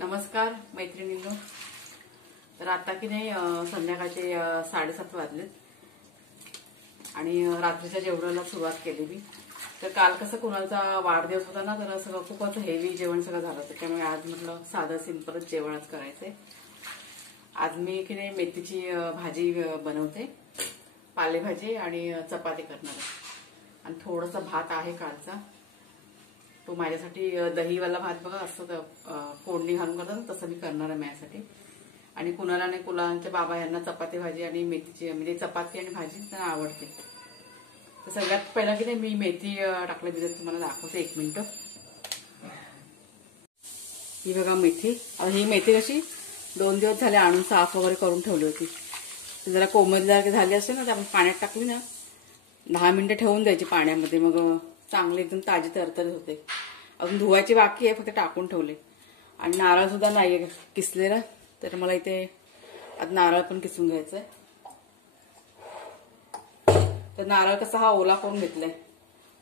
नमस्कार मैत्रिणींनो. तर आता की नाही संध्याकाळचे 7:30 वाजलेत आणि रात्रीच्या जेवणाला सुरुवात केली मी. तर काल कसं कुणाचा वाढदिवस होता ना, तर सगळं खूपच हेवी जेवण सगळं झालं होतं. त्यामुळे आज म्हटलं साधं सिंपलच जेवणच करायचंय. आज मी की नाही मेथीची भाजी बनवते, पालेभाजी आणि चपाती करणार आहे. आणि थोडासा भात आहे कालचा, तो माझ्यासाठी दहीवाला भात बघा असं फोडणी घालून करतात तसं मी करणार आहे माझ्यासाठी. आणि कुणाला नाही, कुणाच्या बाबा यांना चपाती भाजी आणि मेथीची म्हणजे चपाती आणि भाजी त्यांना आवडते. तर सगळ्यात पहिला की नाही मी मेथी टाकले भिजत, तुम्हाला दाखवते 1 मिनिट. ही बघा मेथी. ही मेथी कशी 2 दिवस झाले आणून साफ वगैरे करून ठेवली होती. जरा कोमटदार झाली असेल ना, तर आपण पाण्यात टाकली ना 10 मिनिटं ठेवून द्यायची पाण्यामध्ये, मग चांगले एकदम ताजी तरतरीत होते. अजून धुवायची बाकी आहे, फक्त टाकून ठेवले. आणि नारळ सुद्धा नाहीये किसलेला, तर मला इथे आज नारळ पण किसून घ्यायचंय. तर नारळ कसा हा ओला करून घेतलाय.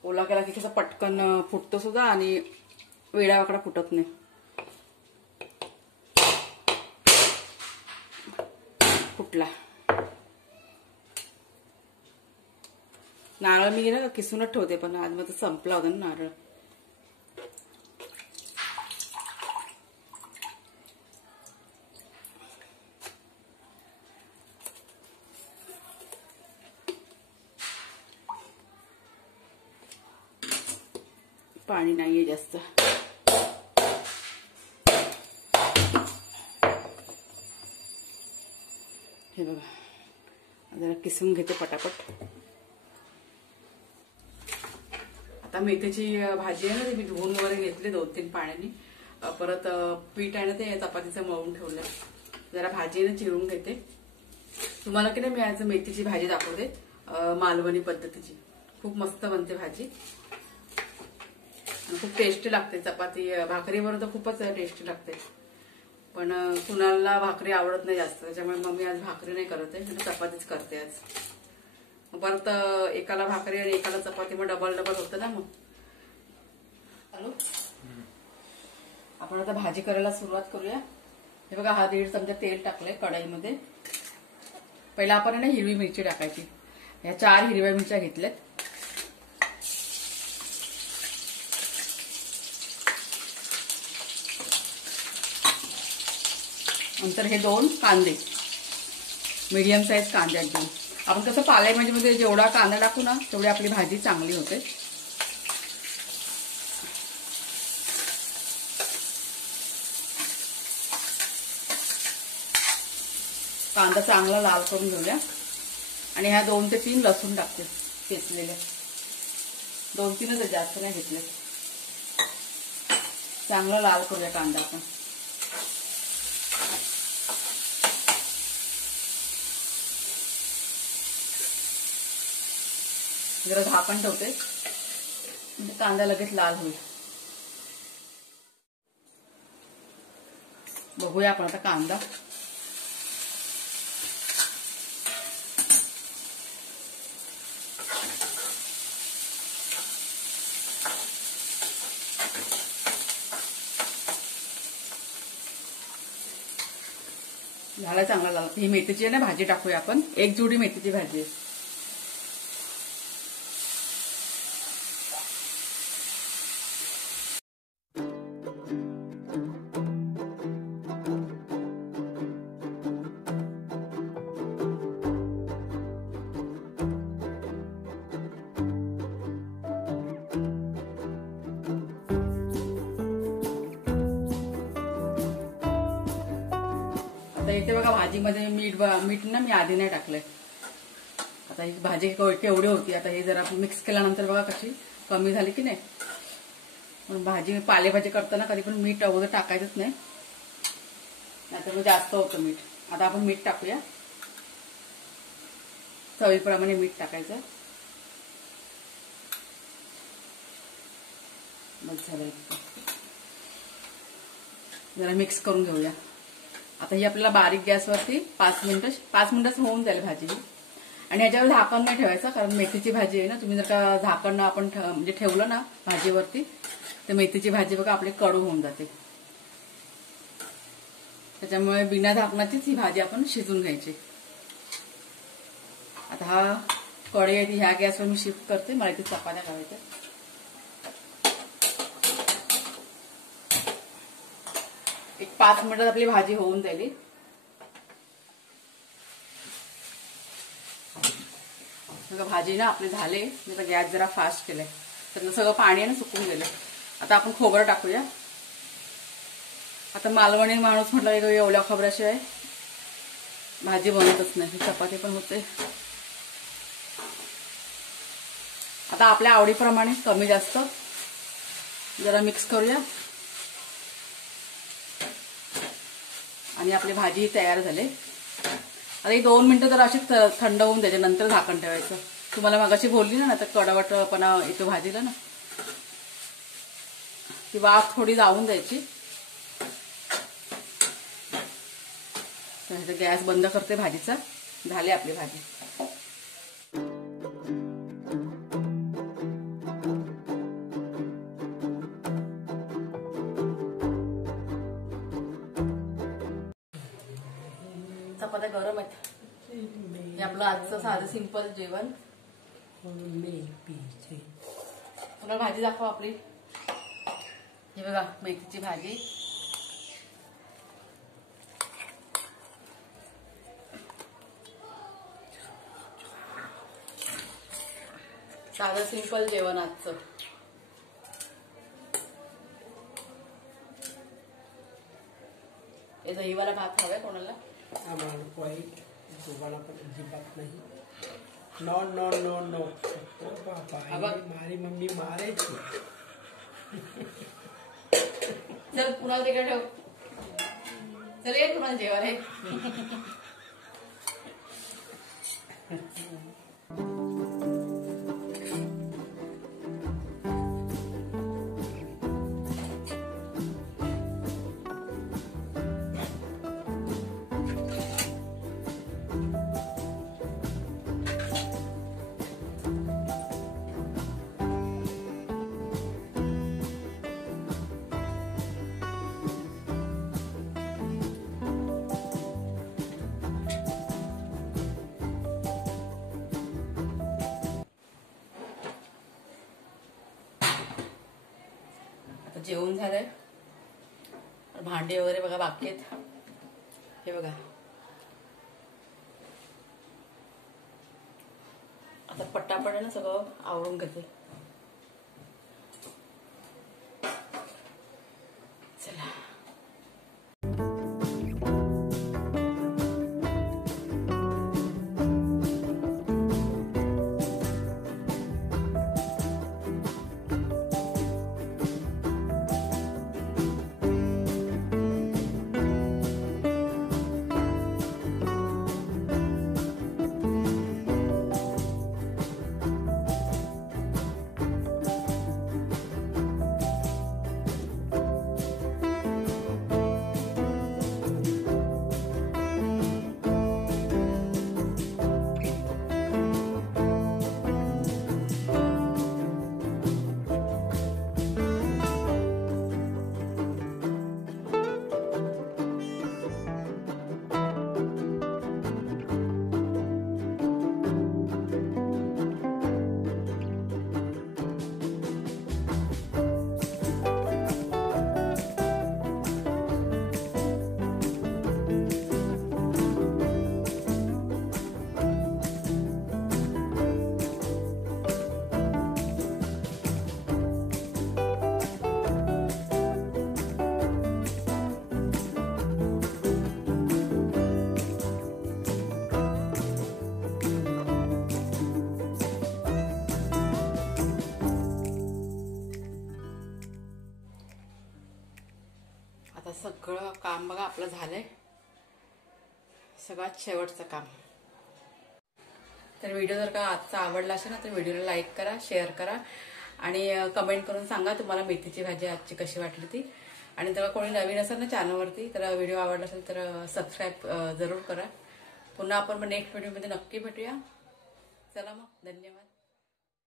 ओला केला की कसं पटकन फुटतो सुद्धा आणि वेडा वाकडा फुटत नाही. फुटला नारळ मी ना किसूनच ठेवते, पण आज मग संपला होता ना नारळ. पाणी नाहीये जास्त. हे बघा जरा किसून घेते पटापट. आता मेथीची भाजी आहे ना, ती मी धुवून वगैरे घेतली 2-3 पाण्याने. परत पीठ आहे ना ते चपातीचं मळून ठेवलंय. जरा भाजी ना चिरून घेते. तुम्हाला की नाही मी आज मेथीची भाजी दाखवते मालवणी पद्धतीची. खूप मस्त बनते भाजी आणि खूप टेस्टी लागते. चपाती भाकरीवर तर खूपच टेस्टी लागते. पण कुणाला भाकरी आवडत नाही जास्त, त्याच्यामुळे मग मी आज भाकरी नाही करत आहे, चपातीच करते आज. परत एकाला भाकरी आणि एकाला चपाती, मग डबल होतं ना. मग हॅलो, आपण आता भाजी करायला सुरुवात करूया. हे बघा हा 1.5 चमचा तेल टाकलंय कढईमध्ये. पहिला आपण ना हिरवी मिरची टाकायची. ह्या 4 हिरव्या मिरच्या घेतल्यात. नंतर हे 2 कांदे, मीडियम साईज कांदे एकदम. आपण कसं पालेभाजीमध्ये जेवढा कांदा टाकू ना, तेवढी आपली भाजी चांगली होते. कांदा चांगला लाल करून घेऊया. आणि ह्या 2 ते 3 लसूण टाकते घेतलेले. 2-3च, जास्त नाही घेतले. चांगला लाल करूया कांदा आपण. जरा झाकण ठेवते म्हणजे कांदा लगेच लाल होईल. बघूया आपण आता कांदा. झाला चांगला लाल. ही मेथीची आहे ना भाजी टाकूया आपण. 1 जुडी मेथीची भाजी आहे. आता इथे बघा भाजीमध्ये मीठ ना मी आधी नाही टाकलंय. आता ही भाजी केवढी होती, आता हे जरा मिक्स केल्यानंतर बघा कशी कमी झाली की नाही. पण भाजी पालेभाजी करताना कधी पण मीठ अगोदर टाकायचंच नाही, नाहीतर मग जास्त होतं मीठ. आता आपण मीठ टाकूया. चवीप्रमाणे मीठ टाकायचं. बस झालं. जरा मिक्स करून घेऊया. आता ही आपल्याला बारीक गॅसवरती 5 मिनिटं होऊन जाईल भाजी. आणि ह्याच्यावर झाकण नाही ठेवायचं, कारण मेथीची भाजी आहे ना. तुम्ही जर का झाकण आपण म्हणजे ठेवलं ना भाजीवरती, तर मेथीची भाजी बघा आपली कडू होऊन जाते. त्याच्यामुळे बिना झाकणाचीच ही भाजी आपण शिजून घ्यायची. आता हा कढई आहे ती ह्या गॅसवर मी शिफ्ट करते. मला इथे चपात्या करायच्या. एक 5 मिनिटात आपली भाजी होऊन जाईल. भाजी ना आपले झाले. मी आता गॅस जरा फास्ट केलाय. तर सगळं पाणी आहे ना सुकून गेलं. आता आपण खोबरं टाकूया. आता मालवणी माणूस म्हटलं की एवढ्या खोबऱ्याशिवाय भाजी बनतच नाही. चपाती पण होते. आता आपल्या आवडीप्रमाणे कमी जास्त जरा मिक्स करूया. आणि आपली भाजी तयार झाली. आता ही 2 मिनिटं जर अशी थंड होऊन द्यायचे. नंतर झाकण ठेवायचं. तुम्हाला मगाशी बोलली ना तर कडवटपणा येतो भाजीला ना. ती वाफ थोडी जाऊन द्यायची. गॅस बंद करते भाजीचा. झाली आपली भाजी. चपात्या गरम आहेत. हे आपलं आजचं साधं सिंपल जेवण. तुम्हाला भाजी दाखव आपली. हे बघा मेथीची भाजी. साधं सिंपल जेवण आजचं. हे दहीवाला भात हवाय कोणाला? तुम्हाला पण अजिबात नाही. No no no no. बाबा मारी मम्मी मारायची. चल कुणाला तिकडे ठेव. चल ये कुणाला जेवण आहे. जेवण झालंय. भांडे वगैरे बघा बाकी आहेत. हे बघा आता पटापट ना सगळं आवरून घेते. चला सगळं काम बघा आपलं झालंय. सगळ्यात शेवटचं काम. तर व्हिडिओ जर का आजचा आवडला असेल ना तर व्हिडिओला लाईक करा, शेअर करा आणि कमेंट करून सांगा तुम्हाला मेथीची भाजी आजची कशी वाटली ती. आणि जर कोणी नवीन असेल ना चॅनलवरती तर व्हिडिओ आवडला असेल तर सबस्क्राईब जरूर करा. पुन्हा आपण नेक्स्ट व्हिडिओमध्ये नक्की भेटूया. चला मग धन्यवाद.